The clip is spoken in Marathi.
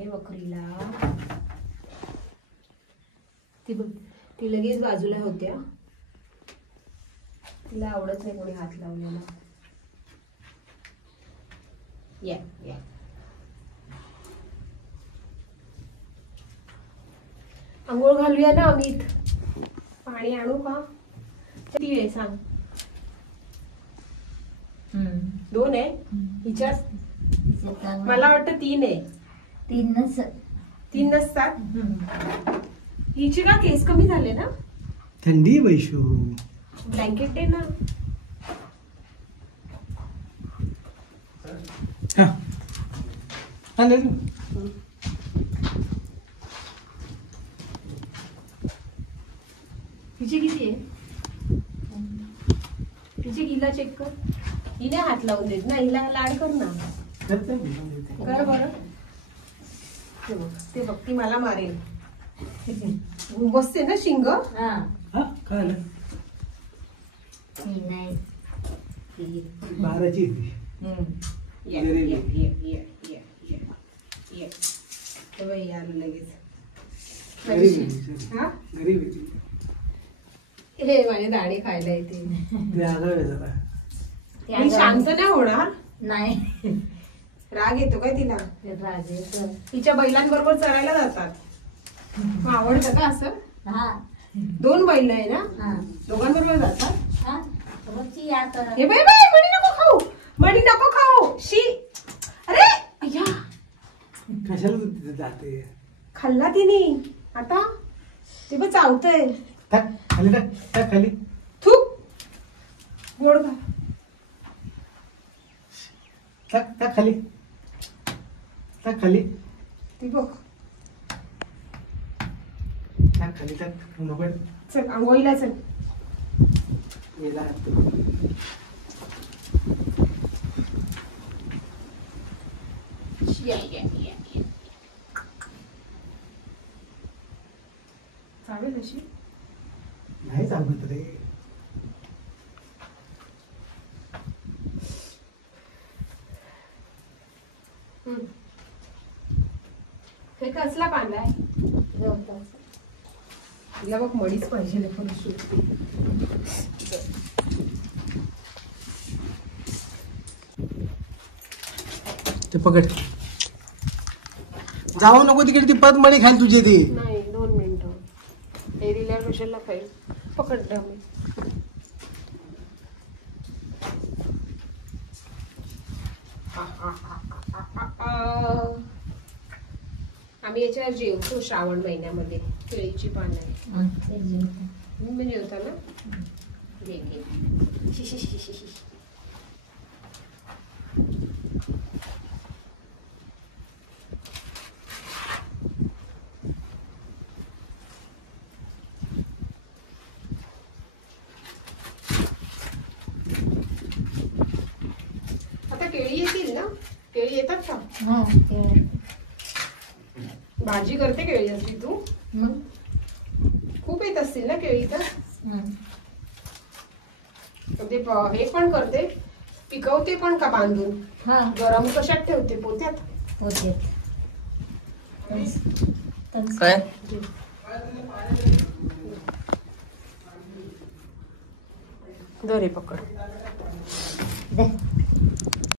आहे बकरीला. ती लगेच बाजूला होत्या, तिला आवडत नाही कोणी हात लावलेला. या या आंघोळ घालूया ना अमित. पाणी आणू का? किती आहे सांग? 2 आहे हिच्या. मला वाटतं 3 आहे. 3 नसतात. हिची का केस कमी झाले ना? थंडी वैशू, ब्लँकेट दे ना. हिची किती आहे? हिची हिला चेक कर. हिने हात लावून देत ना, हिला लाड कर ना. कर बरं. ते बघ ती मला मारेल. बसते ना शिंग. बाराची लगेच हे माझे दाणे खायला येते. मी शांत नाही होणार. नाही, राग येतो काय तिला? राग येतो. तिच्या बैलांबरोबर चरायला जातात. आवडतं का असं? 2 बैल आहे ना, दोघांबरोबर जातात. हे बाई बाई मणी नको खाऊ, मणी नको खाऊ. शी, अरे या कशाला जाते? खाल्ला तिने आता. ते बघ चावतंय. खाली टाक, खाली थू गोड खा. टाक खाली, टाक खाली. ती बघ. टाक खाली, टाक. मोबाईल चल आंघोळीला चल. गेला. चालेल अशी नाही चालत रे. हे कसला कांदा आहे? तिला बघ मडीच पाहिजे. ते पकड. जाऊ नको तिकडे, ती परत मणी खाईल तुझी ती. नाही 2 मिनिटं. हे दिल्यावर कशाला खाईल? पकड द्या मी. आम्ही याच्यावर जेवतो श्रावण महिन्यामध्ये. केळीची पानं आहे. तुम्ही जेवता ना? घे घे. आता केळी येतील ना? केळी येतात का? भाजी करते केळी असती तू? खूप येत असतील ना केळी तर? ते हे पण करते, पिकवते पण का बांधून? गरम कशात ठेवते? पोत्यात? काय दरे पकड.